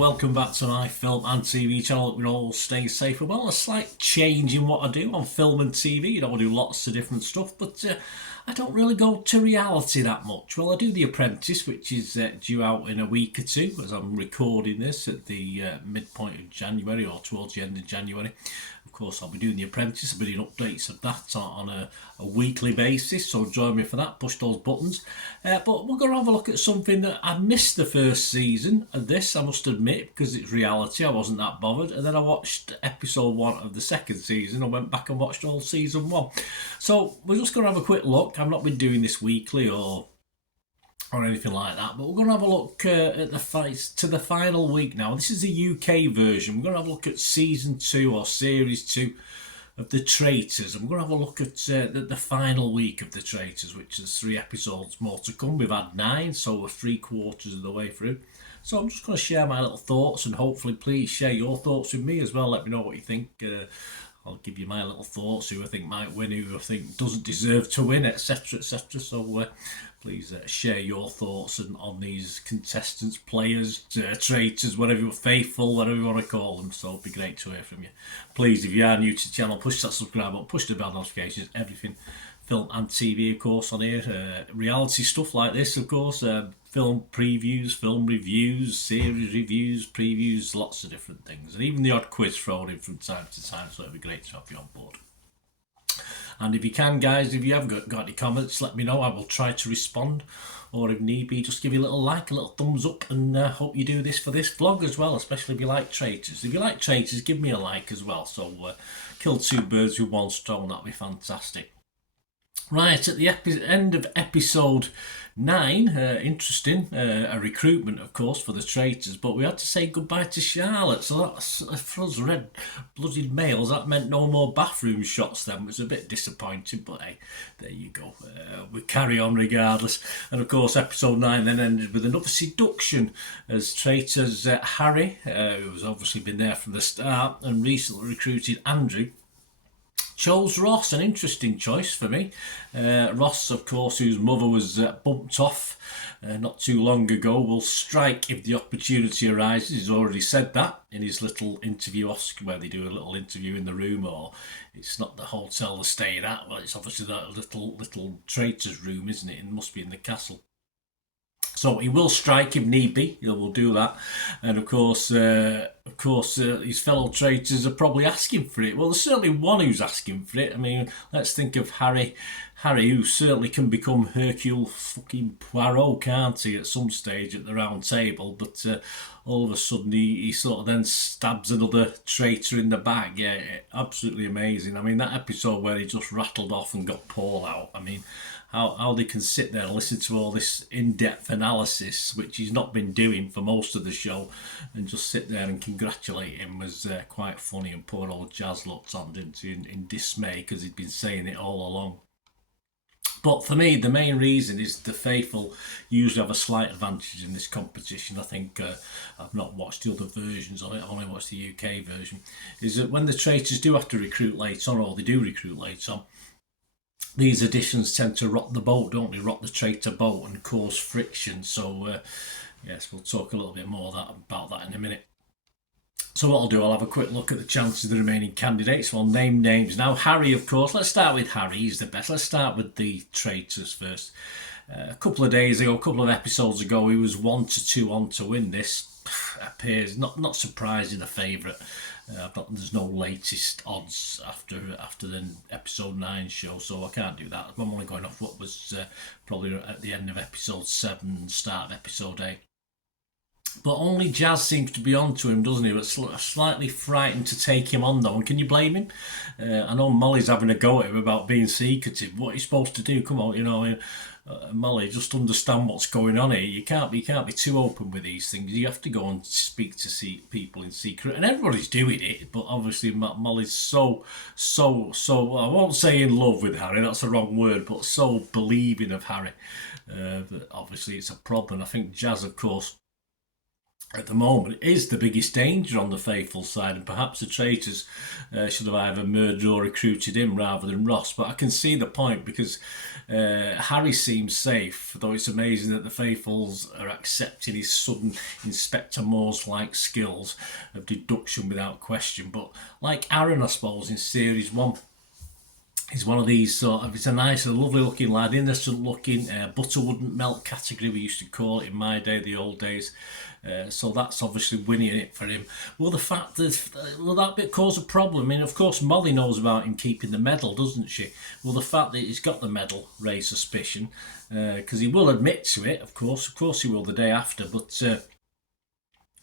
welcome back to my film and TV channel. We're all staying safe. Well, a slight change in what I do on film and TV. I do lots of different stuff, but I don't really go to reality that much. Well, I do The Apprentice, which is due out in a week or two, as I'm recording this at the midpoint of January or towards the end of January. Of course, I'll be doing The Apprentice. I'll be doing updates of that on a weekly basis, so join me for that. Push those buttons. But we're going to have a look at something that I missed the first season of this, I must admit, because it's reality. I wasn't that bothered. And then I watched episode 1 of the second season. I went back and watched all season 1. So we're just going to have a quick look. I've not been doing this weekly or anything like that, but we're going to have a look at the fights to the final week now. This is the UK version. We're going to have a look at season 2 or series 2 of the Traitors, and we're going to have a look at the final week of the Traitors, which is 3 episodes more to come. We've had 9, so we're 3/4 of the way through. So I'm just going to share my little thoughts, and hopefully please share your thoughts with me as well. Let me know what you think. I'll give you my little thoughts, who I think might win, who I think doesn't deserve to win, etc, etc. So please share your thoughts on these contestants, players, traitors, whatever you're faithful, whatever you want to call them. So it'd be great to hear from you. Please, if you are new to the channel, push that subscribe button, push the bell notifications, everything film and TV, of course, on here. Reality stuff like this, of course. Film previews, film reviews, series reviews, previews, lots of different things. And even the odd quiz thrown in from time to time, so it'd be great to have you on board. And if you can, guys, if you have got any comments, let me know. I will try to respond. Or if need be, just give you a little like, a little thumbs up, and hope you do this for this vlog as well, especially if you like Traitors. If you like Traitors, give me a like as well. So kill 2 birds with 1 stone, that'd be fantastic. Right, at the end of episode 9, interesting, a recruitment, of course, for the Traitors, but we had to say goodbye to Charlotte, so that's, for us red-blooded males, that meant no more bathroom shots then, which was a bit disappointing, but hey, there you go. We carry on regardless. And of course, episode 9 then ended with another seduction, as Traitors Harry, who's obviously been there from the start, and recently recruited Andrew, chose Ross, an interesting choice for me. Ross, of course, whose mother was bumped off not too long ago, will strike if the opportunity arises. He's already said that in his little interview, Oscar, where they do a little interview in the room, or it's not the hotel they're staying at, well, it's obviously that little traitor's room, isn't it? It must be in the castle. So he will strike if need be. He will do that, and of course, his fellow traitors are probably asking for it. Well, there's certainly one who's asking for it. I mean, let's think of Harry, who certainly can become Hercule fucking Poirot, can't he, at some stage at the round table? But all of a sudden, he sort of then stabs another traitor in the back. Yeah, absolutely amazing. I mean, that episode where he just rattled off and got Paul out. I mean, how they can sit there and listen to all this in-depth analysis, which he's not been doing for most of the show, and just sit there and congratulate him was quite funny. And poor old Jazz looked on, didn't he, in dismay, because he'd been saying it all along. But for me, the main reason is the faithful usually have a slight advantage in this competition. I think I've not watched the other versions on it, I've only watched the UK version, is that when the traitors do have to recruit late on, or they do recruit late on, these additions tend to rock the boat, don't they? Rock the traitor boat and cause friction. So, yes, we'll talk a little bit more about that in a minute. So what I'll do, I'll have a quick look at the chances of the remaining candidates. I'll name names now. Harry, of course. Let's start with Harry. He's the best. Let's start with the traitors first. A couple of days ago, a couple of episodes ago, he was 1-2 on to win this. Appears not surprising a favourite. There's no latest odds after the episode 9 show, so I can't do that. I'm only going off what was probably at the end of episode 7, start of episode 8. But only Jazz seems to be onto him, doesn't he? But slightly frightened to take him on, though. And can you blame him? I know Molly's having a go at him about being secretive. What are you supposed to do? Come on, you know, Molly, just understand what's going on here. You can't be too open with these things. You have to go and speak to people in secret, and everybody's doing it. But obviously, Molly's so I won't say in love with Harry. That's the wrong word, but so believing of Harry that obviously it's a problem. I think Jazz, of course, at the moment is the biggest danger on the faithful side, and perhaps the traitors should have either murdered or recruited him rather than Ross. But I can see the point, because Harry seems safe, though it's amazing that the faithfuls are accepting his sudden Inspector Morse-like skills of deduction without question. But like Aaron, I suppose, in series 1, he's one of these sort of, he's a nice, lovely looking lad, innocent looking, butter wouldn't melt category, we used to call it in my day, the old days. So that's obviously winning it for him. Will the fact that, will that bit cause a problem? I mean, of course, Molly knows about him keeping the medal, doesn't she? Will the fact that he's got the medal raise suspicion? Because he will admit to it, of course he will the day after, but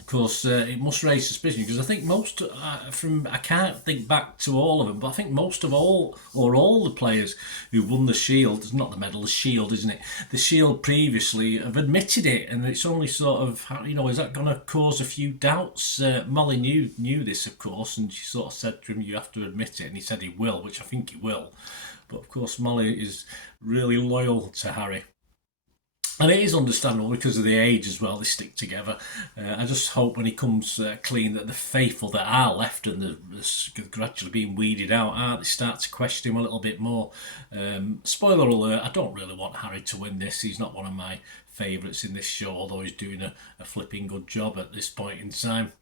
of course, it must raise suspicion, because I think most I can't think back to all of them, but I think most of all, or all the players who won the Shield, not the medal, the Shield, isn't it? The Shield previously have admitted it, and it's only sort of, is that going to cause a few doubts? Molly knew this, of course, and she sort of said to him, "You have to admit it," and he said he will, which I think he will. But of course, Molly is really loyal to Harry. And it is understandable because of the age as well, they stick together. I just hope when he comes clean that the faithful that are left and the gradually being weeded out, they start to question him a little bit more. Spoiler alert, I don't really want Harry to win this. He's not one of my favourites in this show, although he's doing a flipping good job at this point in time.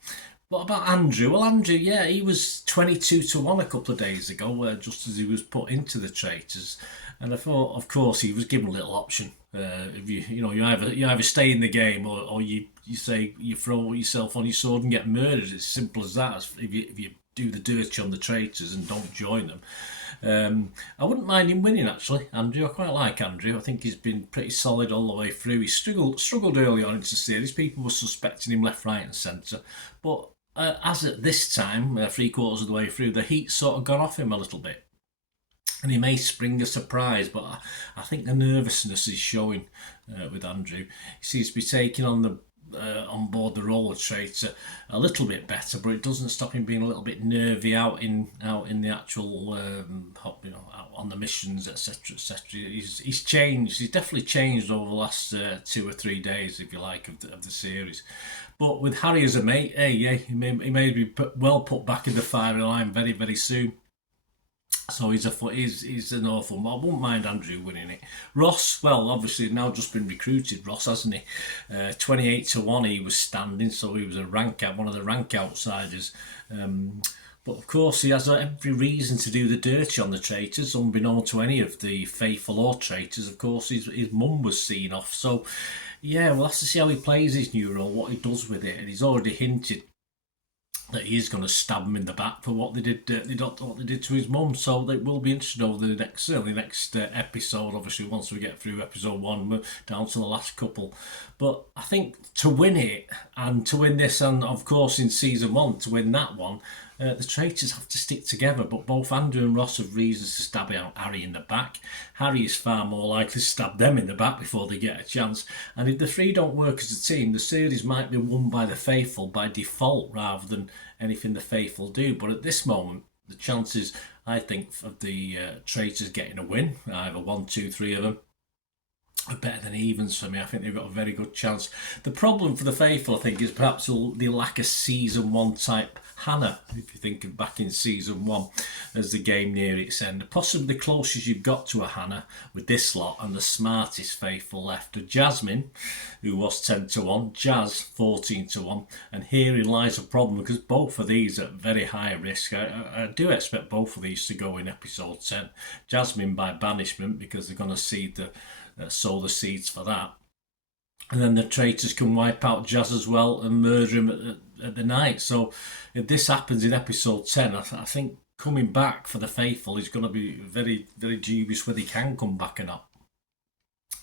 What about Andrew? Well, Andrew, yeah, he was 22-1 a couple of days ago, just as he was put into the Traitors. And I thought, of course, he was given a little option. If you either stay in the game, or you say you throw yourself on your sword and get murdered. It's as simple as that. If you do the dirty on the Traitors and don't join them. I wouldn't mind him winning, actually, Andrew. I quite like Andrew. I think he's been pretty solid all the way through. He struggled early on into the series. People were suspecting him left, right and centre. But as at this time, 3/4 of the way through, the heat sort of got off him a little bit. And he may spring a surprise, but I think the nervousness is showing with Andrew. He seems to be taking on board the role of traitor a little bit better, but it doesn't stop him being a little bit nervy out in the actual out on the missions, etc., etc. He's changed. He's definitely changed over the last 2 or 3 days, if you like, of the series. But with Harry as a mate, he may be well put back in the firing line very, very soon. So he's an awful one. I wouldn't mind Andrew winning it. Ross, well, obviously now just been recruited, Ross, hasn't he? 28-1 he was standing, so he was one of the rank outsiders. But of course he has every reason to do the dirty on the Traitors, unbeknown to any of the faithful or Traitors. Of course his mum was seen off, so yeah, we'll have to see how he plays his new role, what he does with it, and he's already hinted that he is going to stab him in the back for what they did to his mum. So it will be interesting over the next episode. Obviously, once we get through episode 1, we're down to the last couple. But I think to win it, and to win this, and of course in season 1 to win that one, the Traitors have to stick together. But both Andrew and Ross have reasons to stab out Harry in the back. Harry is far more likely to stab them in the back before they get a chance. And if the three don't work as a team, the series might be won by the faithful by default rather than anything the faithful do. But at this moment, the chances, I think, of the Traitors getting a win, either 1, 2, 3 of them, are better than evens for me. I think they've got a very good chance. The problem for the faithful, I think, is perhaps the lack of season 1 type Hannah, if you think of back in season 1 as the game near its end. Possibly the closest you've got to a Hannah with this lot, and the smartest faithful left are Jasmine, who was 10-1, Jazz 14-1, and herein lies a problem, because both of these are at very high risk. I do expect both of these to go in episode 10. Jasmine by banishment, because they're going to sow the seeds for that. And then the Traitors can wipe out Jazz as well and murder him at the night. So if this happens in episode 10, I think coming back for the faithful is going to be very, very dubious whether he can come back or not.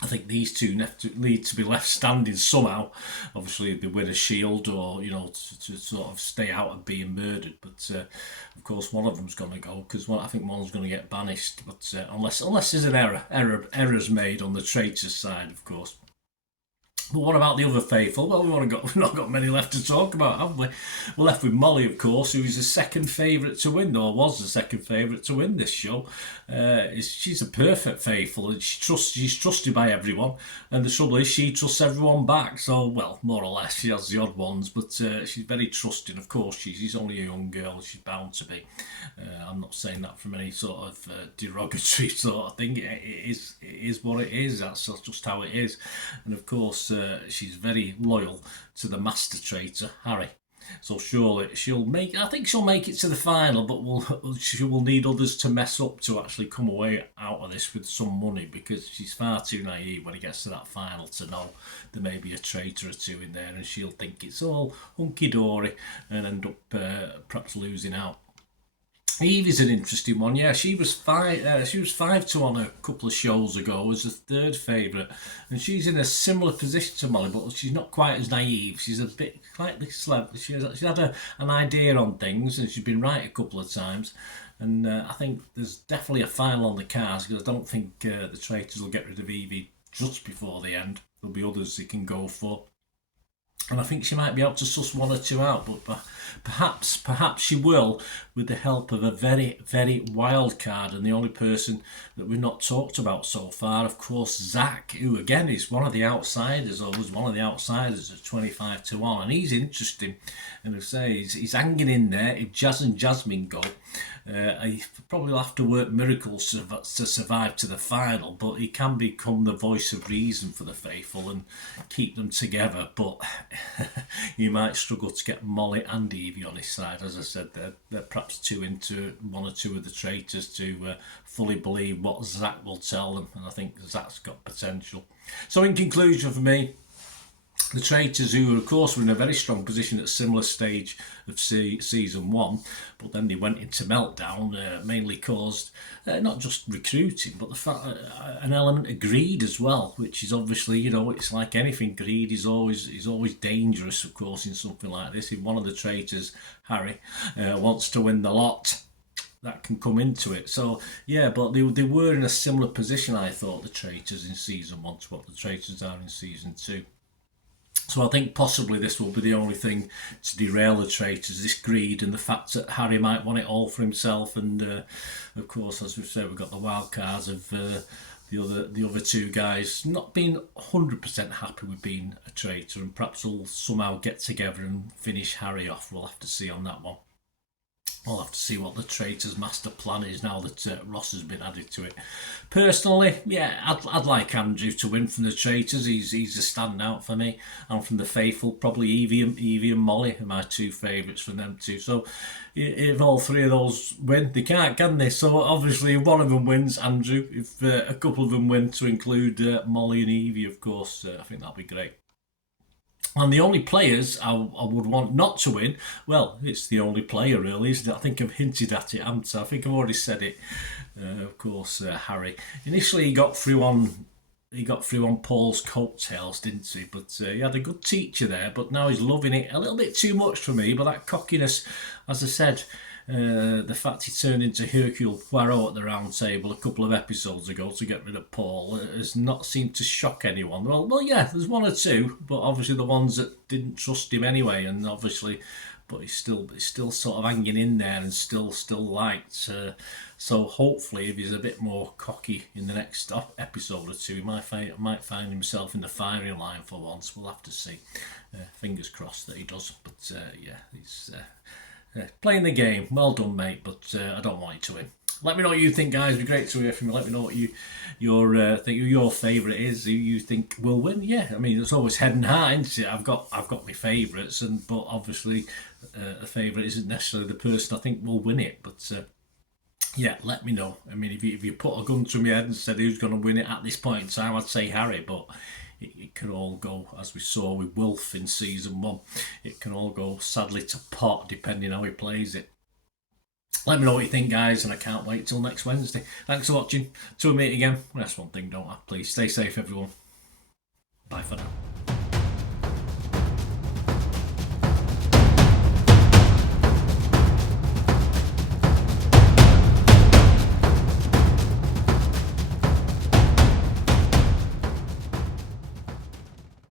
I think these two need to be left standing somehow. Obviously, they win a shield, or to sort of stay out of being murdered. But of course, one of them's going to go, because I think one's going to get banished. But unless there's an errors made on the Traitors side, of course. But what about the other faithful? Well, we've not got many left to talk about, have we? We're left with Molly, of course, who is the second favourite to win, or was the second favourite to win this show. She's a perfect faithful, and she's trusted by everyone. And the trouble is, she trusts everyone back. So, well, more or less, she has the odd ones, but she's very trusting. Of course, she's only a young girl; she's bound to be. I'm not saying that from any sort of derogatory sort of thing. It is what it is. That's just how it is. And of course, she's very loyal to the master traitor, Harry. So surely she'll make. I think she'll make it to the final, but she will need others to mess up to actually come away out of this with some money, because she's far too naive when it gets to that final to know there may be a traitor or two in there, and she'll think it's all hunky dory and end up perhaps losing out. Evie's an interesting one. Yeah, she was 5-2 on a couple of shows ago as the third favourite, and she's in a similar position to Molly, but she's not quite as naive. She's a bit slightly clever. She's had an idea on things, and she's been right a couple of times. And I think there's definitely a final on the cards, because I don't think the Traitors will get rid of Evie just before the end. There'll be others they can go for. And I think she might be able to suss one or two out, but perhaps she will, with the help of a very, very wild card, and the only person that we've not talked about so far, of course, Zach, who again is one of the outsiders, or was one of the outsiders at 25-1, and he's interesting. And I say he's hanging in there. If Jazz and Jasmine go, he probably will have to work miracles to survive to the final, but he can become the voice of reason for the faithful and keep them together. But you might struggle to get Molly and Evie on his side. As I said, they're perhaps too into one or two of the traitors to fully believe what Zach will tell them, and I think Zach's got potential. So in conclusion for me, the Traitors, who of course were in a very strong position at a similar stage of season 1, but then they went into meltdown, mainly caused not just recruiting, but the fact an element of greed as well, which is obviously, it's like anything. Greed is always dangerous, of course, in something like this. If one of the Traitors, Harry, wants to win the lot, that can come into it. So yeah, but they were in a similar position, I thought, the Traitors in season 1 to what the Traitors are in season 2. So I think possibly this will be the only thing to derail the Traitors, this greed and the fact that Harry might want it all for himself. And of course, as we've said, we've got the wild cards of the other two guys not being 100% happy with being a traitor, and perhaps will somehow get together and finish Harry off. We'll have to see on that one. We'll have to see what the Traitors' master plan is now that Ross has been added to it. Personally, yeah, I'd like Andrew to win from the Traitors. He's a standout for me. And from the faithful, probably Evie and Molly are my two favourites from them two. So if all three of those win, they can't, can they? So obviously if one of them wins, Andrew. If a couple of them win, to include Molly and Evie, of course, I think that'll be great. And the only players I would want not to win, well, it's the only player really, isn't it? I think I've hinted at it, haven't I? I think I've already said it. Of course, Harry. Initially, he got through on Paul's coattails, didn't he? But he had a good teacher there. But now he's loving it a little bit too much for me. But that cockiness, as I said, the fact he turned into Hercule Poirot at the round table a couple of episodes ago to get rid of Paul has not seemed to shock anyone. Well, yeah, there's one or two, but obviously the ones that didn't trust him anyway, and obviously, but he's still sort of hanging in there and still liked. So hopefully, if he's a bit more cocky in the next episode or two, he might find himself in the firing line for once. We'll have to see. Fingers crossed that he does. But yeah, he's. Playing the game, well done, mate. But I don't want you to win. Let me know what you think, guys. It'd be great to hear from you. Let me know what your favourite is. Who you think will win? Yeah, I mean it's always head and heart, isn't it? I've got my favourites, but obviously a favourite isn't necessarily the person I think will win it. But yeah, let me know. I mean, if you put a gun to my head and said who's going to win it at this point in time, I'd say Harry, but it can all go, as we saw with Wolf in season 1, it can all go sadly to pot depending how he plays it. Let me know what you think, guys, and I can't wait till next Wednesday. Thanks for watching. Till we meet again. That's one thing, don't I? Please stay safe, everyone. Bye for now.